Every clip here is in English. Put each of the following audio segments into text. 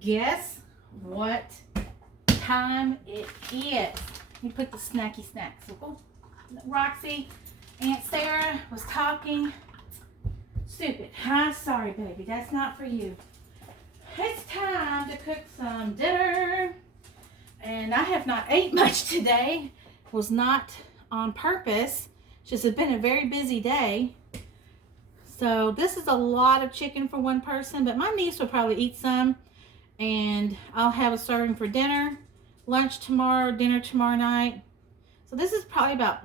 guess what time it is? Let me put the snacky snacks. Roxy, Aunt Sarah was talking. Stupid. I'm sorry, baby. That's not for you. It's time to cook some dinner. And I have not ate much today. It was not on purpose. It's just been a very busy day. So this is a lot of chicken for one person, but my niece will probably eat some. And I'll have a serving for dinner, lunch tomorrow, dinner tomorrow night. So this is probably about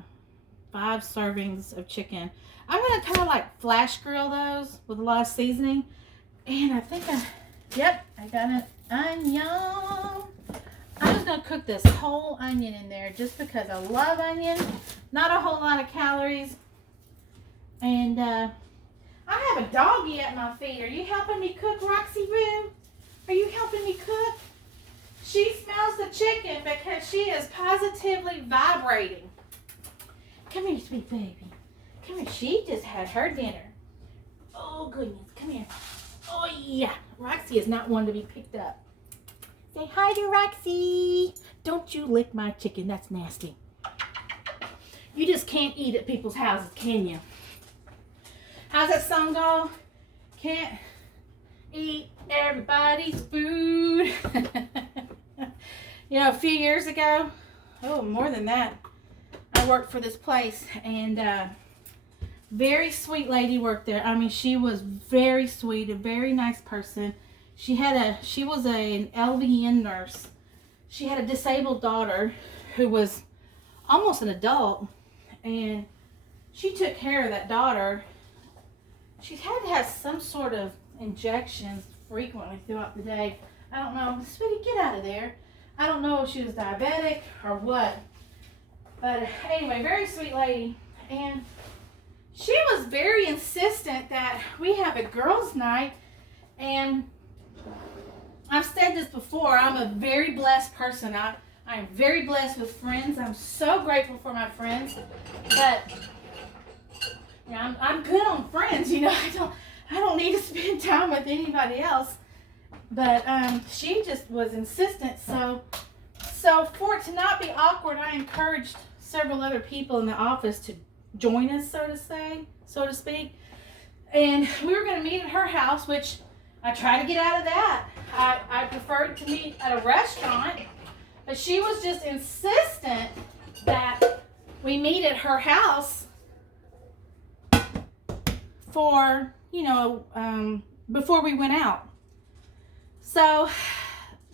5 servings of chicken. I'm going to kind of like flash grill those with a lot of seasoning. And I think yep, I got an onion. I'm just going to cook this whole onion in there just because I love onion. Not a whole lot of calories. And I have a doggy at my feet. Are you helping me cook, Roxy Boo? Are you helping me cook? She smells the chicken because she is positively vibrating. Come here, sweet baby. Come here. She just had her dinner. Oh, goodness. Come here. Oh, yeah. Roxy is not one to be picked up. Say hi to Roxy. Don't you lick my chicken. That's nasty. You just can't eat at people's houses, can you? How's that song go? Can't eat everybody's food. You know, a few years ago, oh, more than that, I worked for this place, and very sweet lady worked there. I mean, she was very sweet, a very nice person. She was an LVN nurse. She had a disabled daughter who was almost an adult, and she took care of that daughter. She had to have some sort of injections frequently throughout the day. I don't know. Sweetie, get out of there. I don't know if she was diabetic or what. But anyway, very sweet lady. And she was very insistent that we have a girls' night. And I've said this before. I'm a very blessed person. I am very blessed with friends. I'm so grateful for my friends. But you know, I'm good on friends. You know, I don't need to spend time with anybody else. But she just was insistent. So for it to not be awkward, I encouraged several other people in the office to join us, so to speak. And we were going to meet at her house, which I tried to get out of that. I preferred to meet at a restaurant, but she was just insistent that we meet at her house for, you know, before we went out. So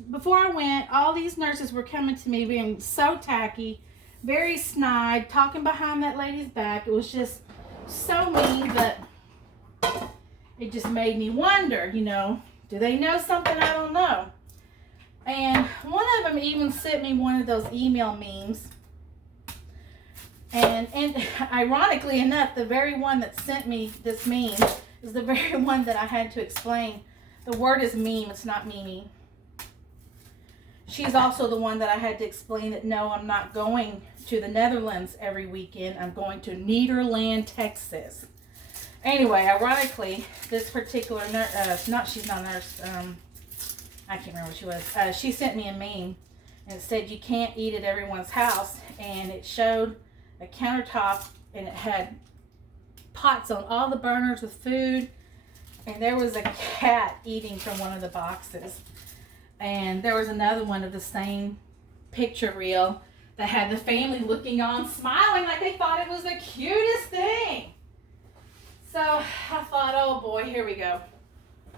before I went, all these nurses were coming to me being so tacky, very snide, talking behind that lady's back. It was just so mean, but it just made me wonder, you know, do they know something I don't know? And one of them even sent me one of those email memes. And ironically enough, the very one that sent me this meme is the very one that I had to explain. The word is meme, it's not meme. She's also the one that I had to explain that no, I'm not going to the Netherlands every weekend. I'm going to Nederland, Texas. Anyway, ironically, this particular nurse, she's not a nurse, I can't remember what she was. She sent me a meme and it said you can't eat at everyone's house. And it showed a countertop and it had pots on all the burners with food. And there was a cat eating from one of the boxes. And there was another one of the same picture reel that had the family looking on, smiling like they thought it was the cutest thing. So I thought, oh boy, here we go.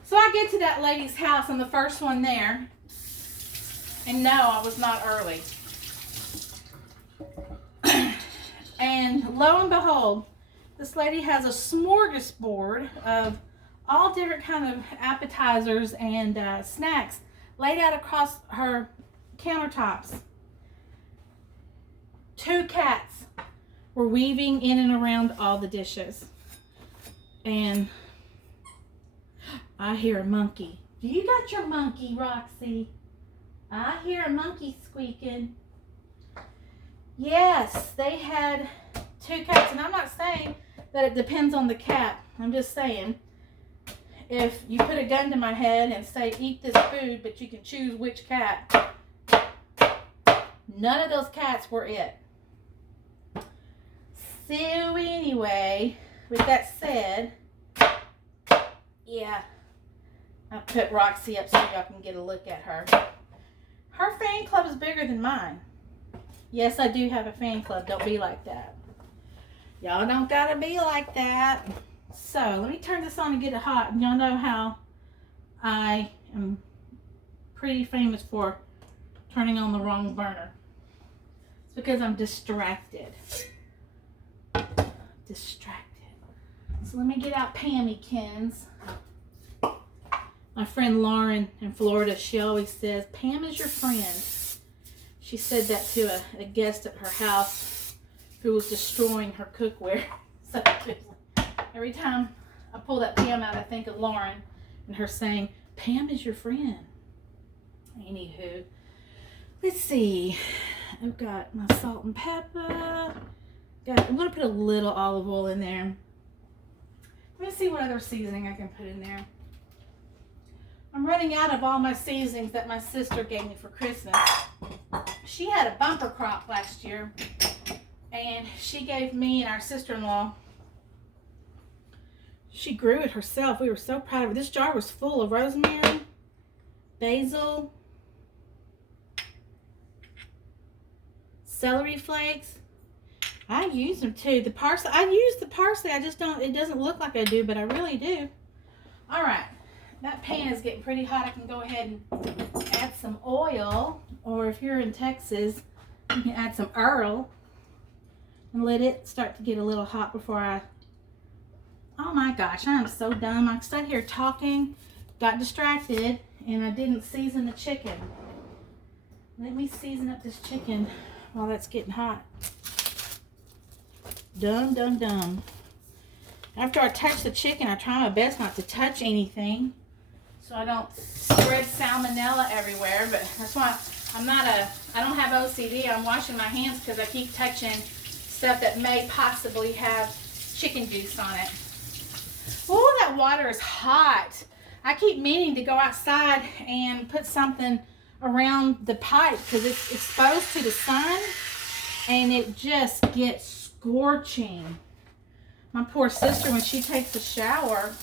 So I get to that lady's house, and the first one there, and no, I was not early. And lo and behold, this lady has a smorgasbord of all different kind of appetizers and snacks laid out across her countertops. 2 cats were weaving in and around all the dishes. And I hear a monkey. Do you got your monkey, Roxy? I hear a monkey squeaking. Yes, they had 2 cats. And I'm not saying that it depends on the cat. I'm just saying if you put a gun to my head and say, eat this food, but you can choose which cat, none of those cats were it. So anyway, with that said, yeah, I put Roxy up so y'all can get a look at her. Her fan club is bigger than mine. Yes, I do have a fan club. Don't be like that. Y'all don't gotta be like that. So let me turn this on and get it hot. Y'all know how I am pretty famous for turning on the wrong burner. It's because I'm distracted. So let me get out Pammykins. My friend Lauren in Florida, she always says, Pam is your friend. She said that to a guest at her house who was destroying her cookware. So every time I pull that Pam out, I think of Lauren and her saying, Pam is your friend. Anywho, let's see. I've got my salt and pepper. I'm going to put a little olive oil in there. Let me see what other seasoning I can put in there. I'm running out of all my seasonings that my sister gave me for Christmas. She had a bumper crop last year, and she gave me and our sister-in-law, she grew it herself. We were so proud of it. This jar was full of rosemary, basil, celery flakes. I use them too. The parsley, I use the parsley. I just don't, it doesn't look like I do, but I really do. All right. That pan is getting pretty hot. I can go ahead and add some oil, or if you're in Texas, you can add some Earl and let it start to get a little hot before I, oh my gosh, I am so dumb. I sat here talking, got distracted, and I didn't season the chicken. Let me season up this chicken while that's getting hot. Dumb. After I touch the chicken, I try my best not to touch anything so I don't spread salmonella everywhere, but that's why I don't have OCD. I'm washing my hands because I keep touching stuff that may possibly have chicken juice on it. Oh, that water is hot. I keep meaning to go outside and put something around the pipe because it's exposed to the sun and it just gets scorching. My poor sister, when she takes a shower,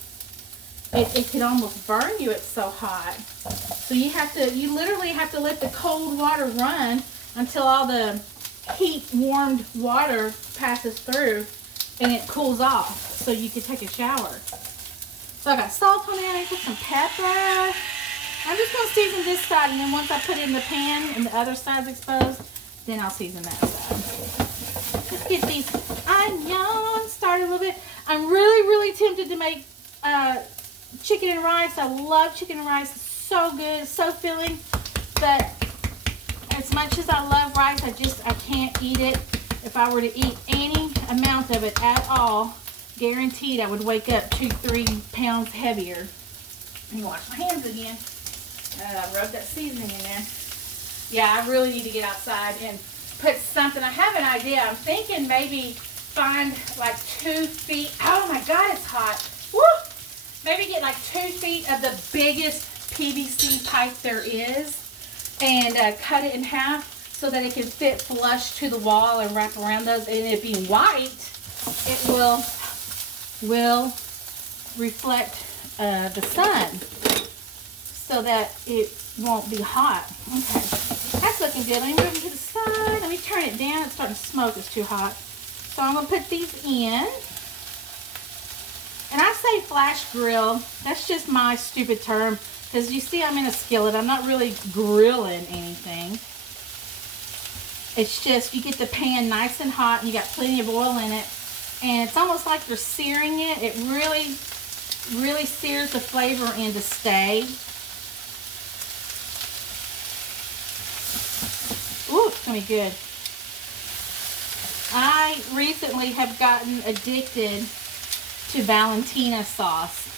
it can almost burn you. It's so hot. So you literally have to let the cold water run until all the heat warmed water passes through and it cools off so you can take a shower. So I got salt on there, I put some pepper. I'm just gonna season this side, and then once I put it in the pan and the other side's exposed, then I'll season that side. Let's get these onions started a little bit. I'm really tempted to make chicken and rice. I love chicken and rice. It's so good, it's so filling. But as much as I love rice, I can't eat it. If I were to eat any amount of it at all, guaranteed I would wake up 2-3 pounds heavier. Let me wash my hands again. Rub that seasoning in there. Yeah, I really need to get outside and put something. I have an idea. I'm thinking maybe find like 2 feet. Oh my God, it's hot. Woo! Maybe get like 2 feet of the biggest PVC pipe there is and cut it in half so that it can fit flush to the wall and wrap around those. And it being white, it will reflect the sun so that it won't be hot. Okay, that's looking good. Let me move it to the side. Let me turn it down. It's starting to smoke. It's too hot. So I'm going to put these in. And I say flash grill. That's just my stupid term because you see I'm in a skillet. I'm not really grilling anything. It's just you get the pan nice and hot and you got plenty of oil in it. And it's almost like you're searing it. It really sears the flavor in to stay. Ooh, it's gonna be good. I recently have gotten addicted to Valentina sauce.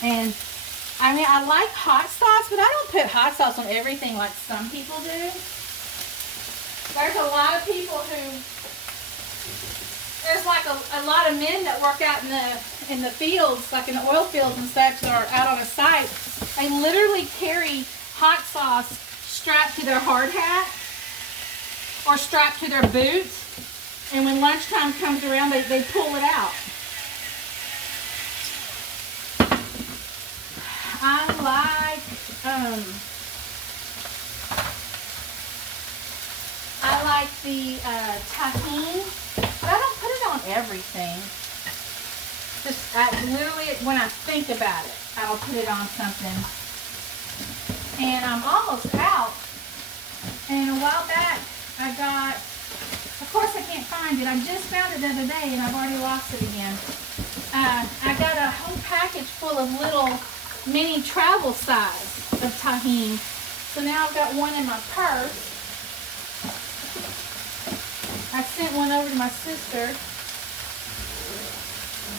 And I mean, I like hot sauce, but I don't put hot sauce on everything like some people do. There's a lot of people who, there's like a lot of men that work out in the in the fields, like in the oil fields and such, or out on a site, they literally carry hot sauce strapped to their hard hat or strapped to their boots. And when lunchtime comes around, they pull it out. I like the tahini, but I don't put it on everything. Just literally when I think about it, I'll put it on something. And I'm almost out. And a while back, I got, of course I can't find it. I just found it the other day and I've already lost it again. I got a whole package full of little mini travel size of tahini. So now I've got one in my purse. I sent one over to my sister.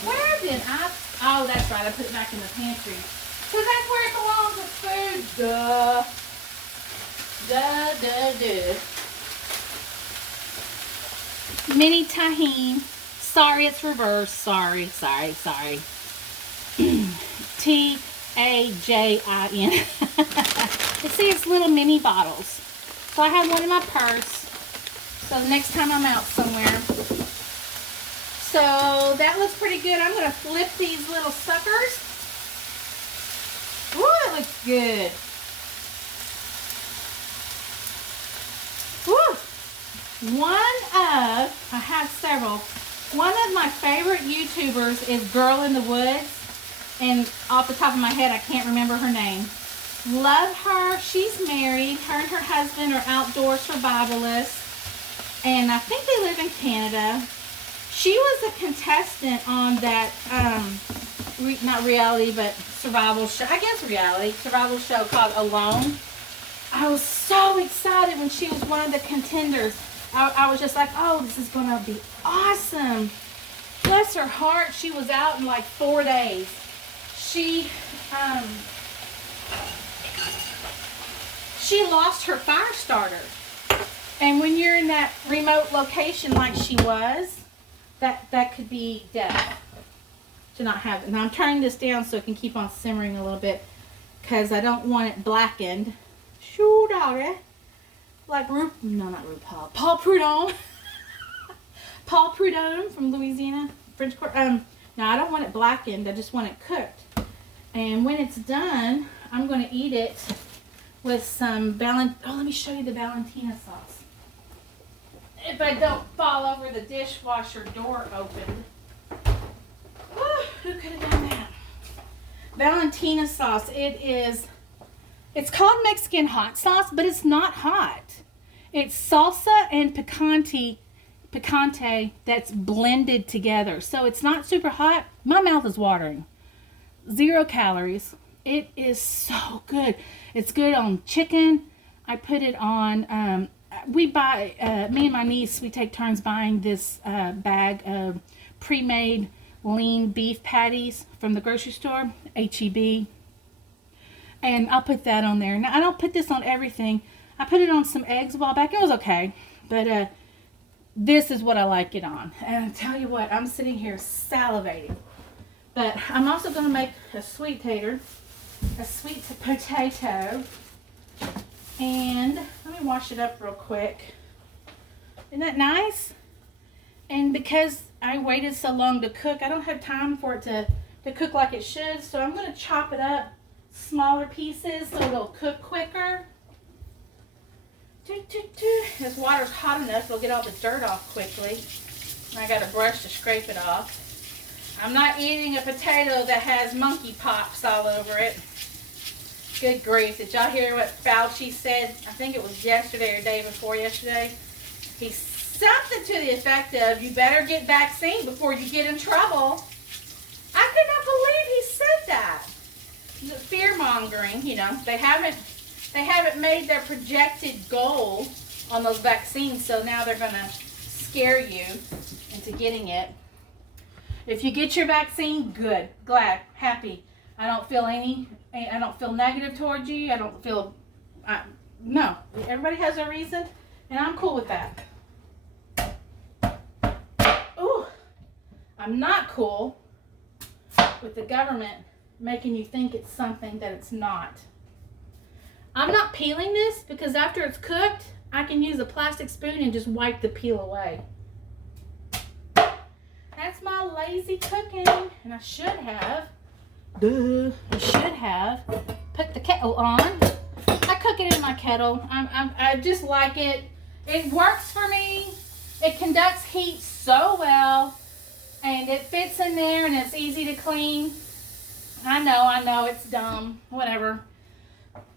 Where did I? Oh, that's right. I put it back in the pantry. Because that's where it belongs with food. Duh. Mini tahini. Sorry, it's reversed. Sorry. Tajin. See, it's little mini bottles. So I have one in my purse. So next time I'm out somewhere. So that looks pretty good. I'm going to flip these little suckers. Ooh, that looks good. Woo. I have several. One of my favorite YouTubers is Girl in the Woods. And off the top of my head, I can't remember her name. Love her. She's married. Her and her husband are outdoor survivalists. And I think they live in Canada. She was a contestant on that, not reality, but survival show. I guess reality. Survival show called Alone. I was so excited when she was one of the contenders. I was just like, oh, this is going to be awesome. Bless her heart. She was out in like 4 days. She lost her fire starter. And when you're in that remote location like she was, that could be death to not have it. Now I'm turning this down so it can keep on simmering a little bit because I don't want it blackened. Shoo, doggy. Like Paul Prudhomme. Paul Prudhomme from Louisiana, French Court. Now I don't want it blackened. I just want it cooked. And when it's done, I'm going to eat it with some let me show you the Valentina sauce. If I don't fall over the dishwasher door open. Who could have done that? Valentina sauce. It's called Mexican hot sauce, but it's not hot. It's salsa and picante that's blended together. So it's not super hot. My mouth is watering. 0 calories. It is so good. It's good on chicken. I put it on, we buy, me and my niece, we take turns buying this bag of pre-made lean beef patties from the grocery store, H-E-B. And I'll put that on there. Now, I don't put this on everything. I put it on some eggs a while back. It was okay. But this is what I like it on. And I tell you what, I'm sitting here salivating. But I'm also going to make a sweet potato. And let me wash it up real quick. Isn't that nice? And because I waited so long to cook, I don't have time for it to cook like it should. So I'm going to chop it up smaller pieces so it'll cook quicker. This water's hot enough, it'll get all the dirt off quickly. And I got a brush to scrape it off. I'm not eating a potato that has monkey pox all over it. Good grief. Did y'all hear what Fauci said? I think it was yesterday or day before yesterday. He's something to the effect of, you better get vaccine before you get in trouble. I could not believe he said that. Fear mongering, you know. They haven't made their projected goal on those vaccines, so now they're gonna scare you into getting it. If you get your vaccine, good, glad, happy. I don't feel negative towards you. I don't feel, no. Everybody has a reason, and I'm cool with that. Ooh, I'm not cool with the government making you think it's something that it's not. I'm not peeling this because after it's cooked, I can use a plastic spoon and just wipe the peel away. That's my lazy cooking. And I should have put the kettle on. I cook it in my kettle. I just like it. It works for me. It conducts heat so well. And it fits in there and it's easy to clean. I know, it's dumb. Whatever.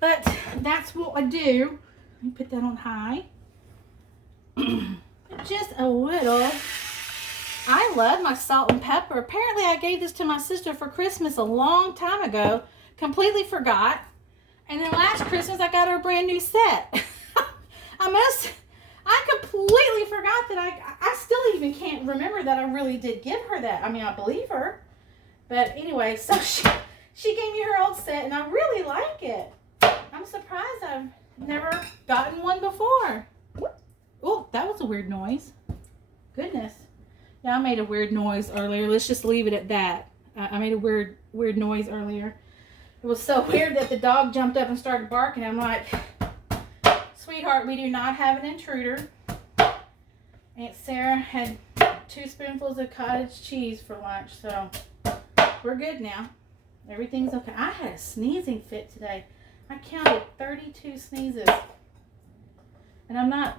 But that's what I do. Let me put that on high. Just a little. I love my salt and pepper. Apparently I gave this to my sister for Christmas a long time ago. Completely forgot. And then last Christmas I got her a brand new set. I completely forgot that I still even can't remember that I really did give her that. I mean, I believe her. But anyway, so she gave me her old set and I really like it. I'm surprised I've never gotten one before. Oh, that was a weird noise. Goodness. Yeah, I made a weird noise earlier. Let's just leave it at that. I made a weird noise earlier. It was so weird that the dog jumped up and started barking. I'm like, sweetheart, we do not have an intruder. Aunt Sarah had 2 spoonfuls of cottage cheese for lunch, so we're good now. Everything's okay. I had a sneezing fit today. I counted 32 sneezes. And I'm not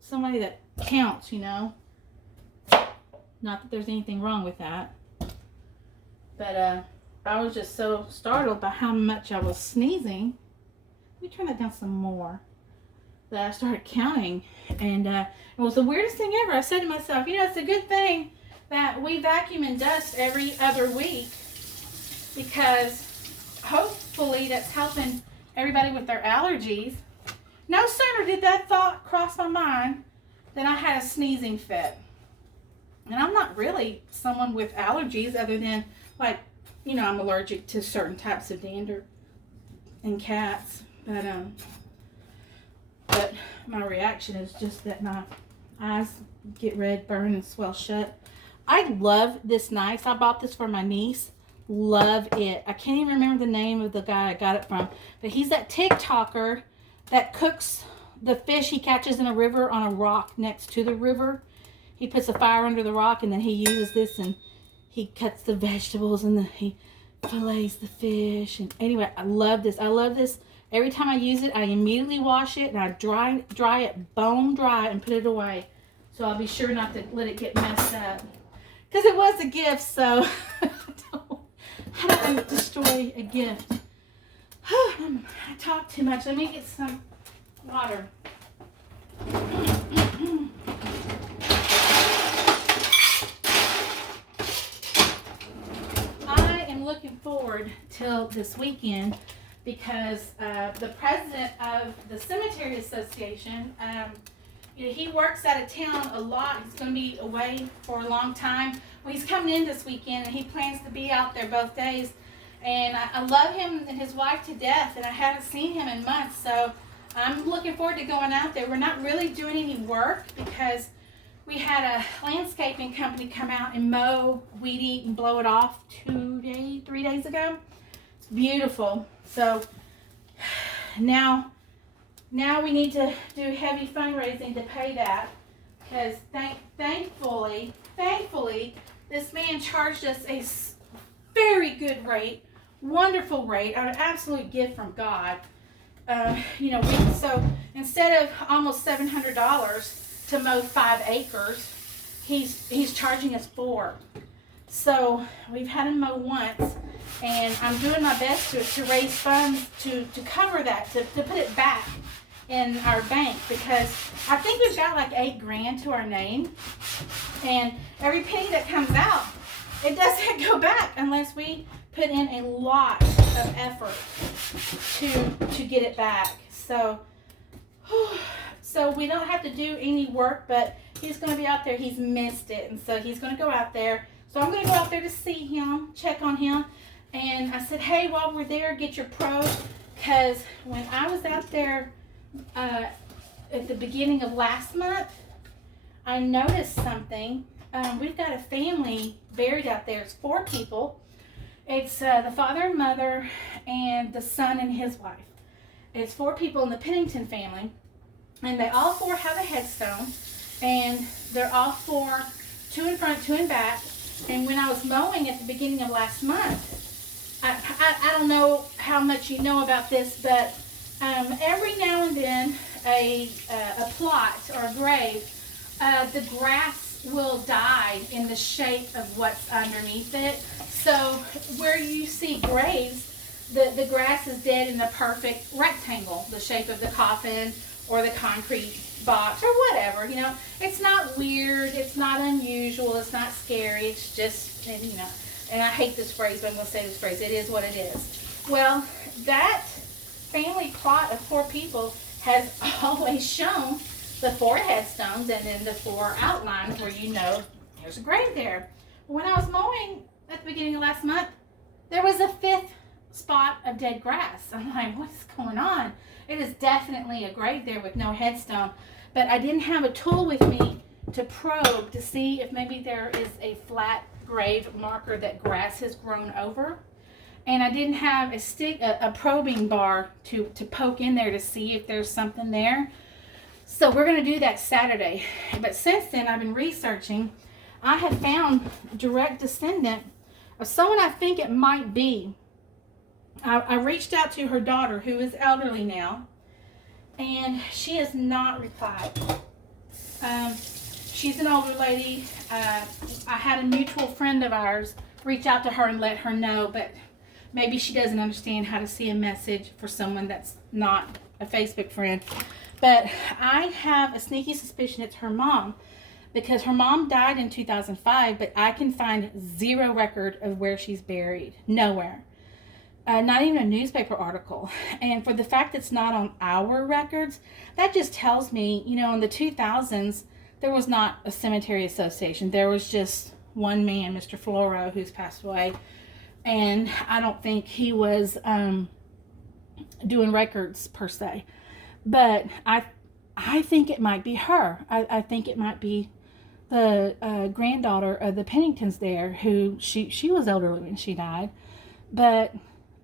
somebody that counts, you know. Not that there's anything wrong with that. But I was just so startled by how much I was sneezing. Let me turn that down some more. That I started counting. And it was the weirdest thing ever. I said to myself, you know, it's a good thing that we vacuum and dust every other week. Because hopefully that's helping everybody with their allergies. No sooner did that thought cross my mind than I had a sneezing fit. And I'm not really someone with allergies other than, like, you know, I'm allergic to certain types of dander in cats. But my reaction is just that my eyes get red, burn, and swell shut. I love this knife. I bought this for my niece. Love it. I can't even remember the name of the guy I got it from. But he's that TikToker that cooks the fish he catches in a river on a rock next to the river. He puts a fire under the rock and then he uses this and he cuts the vegetables and then he fillets the fish. And anyway, I love this. I love this. Every time I use it, I immediately wash it and I dry it bone dry and put it away. So I'll be sure not to let it get messed up. Because it was a gift, so I don't destroy a gift. I talk too much. Let me get some water. I am looking forward till this weekend because the president of the Cemetery Association, you know, he works out of town a lot. He's going to be away for a long time. Well, he's coming in this weekend, and he plans to be out there both days. And I love him and his wife to death, and I haven't seen him in months. So I'm looking forward to going out there. We're not really doing any work because we had a landscaping company come out and mow, weed eat, and blow it off 3 days ago. It's beautiful. So now we need to do heavy fundraising to pay that because thankfully, this man charged us a very good rate, wonderful rate, an absolute gift from God. You know, so instead of almost $700 to mow 5 acres, he's charging us 4. So we've had him mow once, and I'm doing my best to raise funds to cover that, to put it back in our bank because I think we've got like $8,000 to our name, and every penny that comes out, it doesn't go back unless we put in a lot of effort to get it back. So we don't have to do any work, but he's going to be out there. He's missed it, and so he's going to go out there. So I'm going to go out there to see him, check on him, and I said, hey, while we're there, get your pro, because when I was out there at the beginning of last month, I noticed something. We've got a family buried out there. It's 4 people, It's the father and mother and the son and his wife. It's 4 people in the Pennington family, and they all 4 have a headstone, and they're all 4, 2 in front, 2 in back. And when I was mowing at the beginning of last month, I don't know how much you know about this, but every now and then a plot or a grave, the grass will die in the shape of what's underneath it. So where you see graves, the grass is dead in the perfect rectangle, the shape of the coffin or the concrete box or whatever, you know. It's not weird, it's not unusual, it's not scary, it's just, you know, and I hate this phrase, but I'm going to say this phrase, it is what it is. Well, that family plot of 4 people has always shown the 4 headstones and then the 4 outlines where you know there's a grave there. When I was mowing at the beginning of last month, there was a 5th spot of dead grass. I'm like, what's going on? It is definitely a grave there with no headstone, but I didn't have a tool with me to probe to see if maybe there is a flat grave marker that grass has grown over. And I didn't have a probing bar to poke in there to see if there's something there. So we're going to do that Saturday. But since then, I've been researching. I have found a direct descendant of someone I think it might be. I reached out to her daughter, who is elderly now, and she has not replied. She's an older lady. I had a mutual friend of ours reach out to her and let her know, but maybe she doesn't understand how to see a message for someone that's not a Facebook friend. But I have a sneaky suspicion it's her mom, because her mom died in 2005, but I can find 0 record of where she's buried. Nowhere. Not even a newspaper article. And for the fact it's not on our records, that just tells me, you know, in the 2000s, there was not a cemetery association. There was just one man, Mr. Floro, who's passed away. And I don't think he was doing records per se. But I think it might be her. I think it might be the granddaughter of the Penningtons there, who she was elderly when she died. But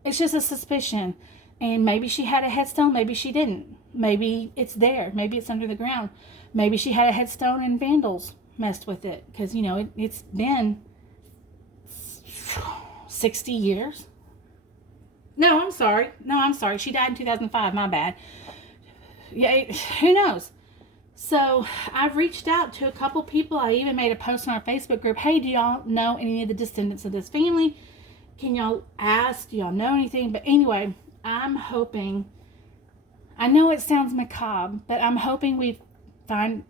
it's just a suspicion. And maybe she had a headstone, maybe she didn't. Maybe it's there. Maybe it's under the ground. Maybe she had a headstone and vandals messed with it. Because, you know, it's been 60 years. No, I'm sorry. She died in 2005. My bad. Yeah, who knows? So I've reached out to a couple people. I even made a post on our Facebook group. Hey, do y'all know any of the descendants of this family? Can y'all ask? Do y'all know anything? But anyway, I'm hoping, I know it sounds macabre, but I'm hoping we find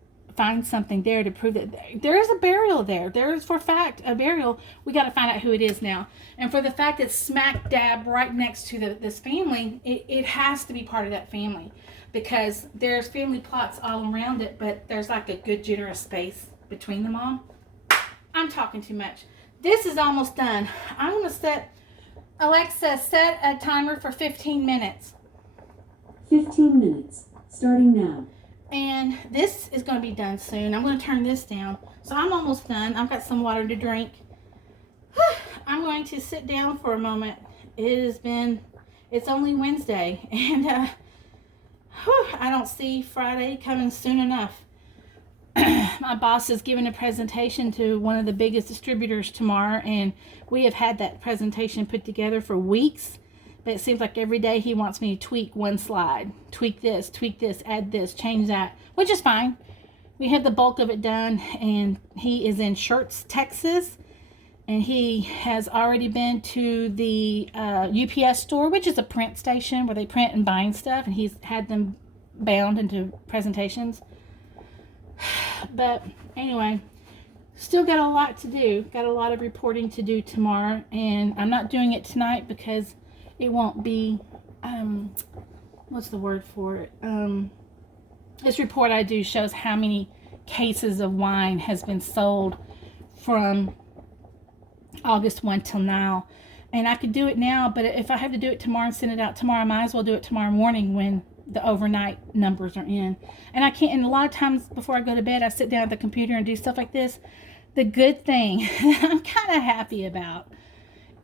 something there to prove that there is a burial there. There is for a fact a burial. We got to find out who it is now. And for the fact it's smack dab right next to this family, it has to be part of that family, because there's family plots all around it, but there's like a good generous space between them all. I'm talking too much. This is almost done. I'm going to set a timer for 15 minutes. 15 minutes, starting now. And this is going to be done soon. I'm going to turn this down. So I'm almost done. I've got some water to drink. I'm going to sit down for a moment. It's only Wednesday, and I don't see Friday coming soon enough. My boss is giving a presentation to one of the biggest distributors tomorrow, and we have had that presentation put together for weeks, but it seems like every day he wants me to tweak one slide. Tweak this, add this, change that, which is fine. We have the bulk of it done, and he is in Schertz, Texas, and he has already been to the UPS store, which is a print station where they print and bind stuff, and he's had them bound into presentations. But anyway, still got a lot to do. Got a lot of reporting to do tomorrow, and I'm not doing it tonight because it won't be, what's the word for it? This report I do shows how many cases of wine has been sold from August 1 till now. And I could do it now, but if I have to do it tomorrow and send it out tomorrow, I might as well do it tomorrow morning when the overnight numbers are in. And I can't, and a lot of times before I go to bed, I sit down at the computer and do stuff like this. The good thing I'm kind of happy about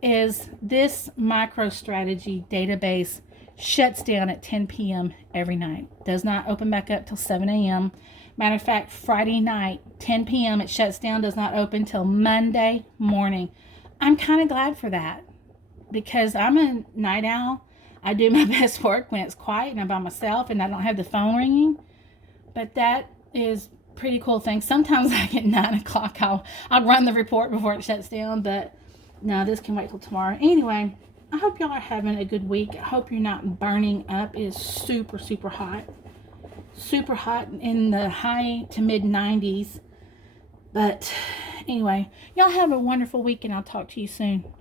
is this MicroStrategy database shuts down at 10 p.m. every night. Does not open back up till 7 a.m. Matter of fact, Friday night, 10 p.m. it shuts down, does not open till Monday morning. I'm kind of glad for that because I'm a night owl. I do my best work when it's quiet and I'm by myself and I don't have the phone ringing. But that is pretty cool thing. Sometimes like at 9 o'clock I'll run the report before it shuts down, but no, this can wait till tomorrow. Anyway, I hope y'all are having a good week. I hope you're not burning up. It is super, super hot. Super hot in the high to mid 90s. But anyway, y'all have a wonderful week and I'll talk to you soon.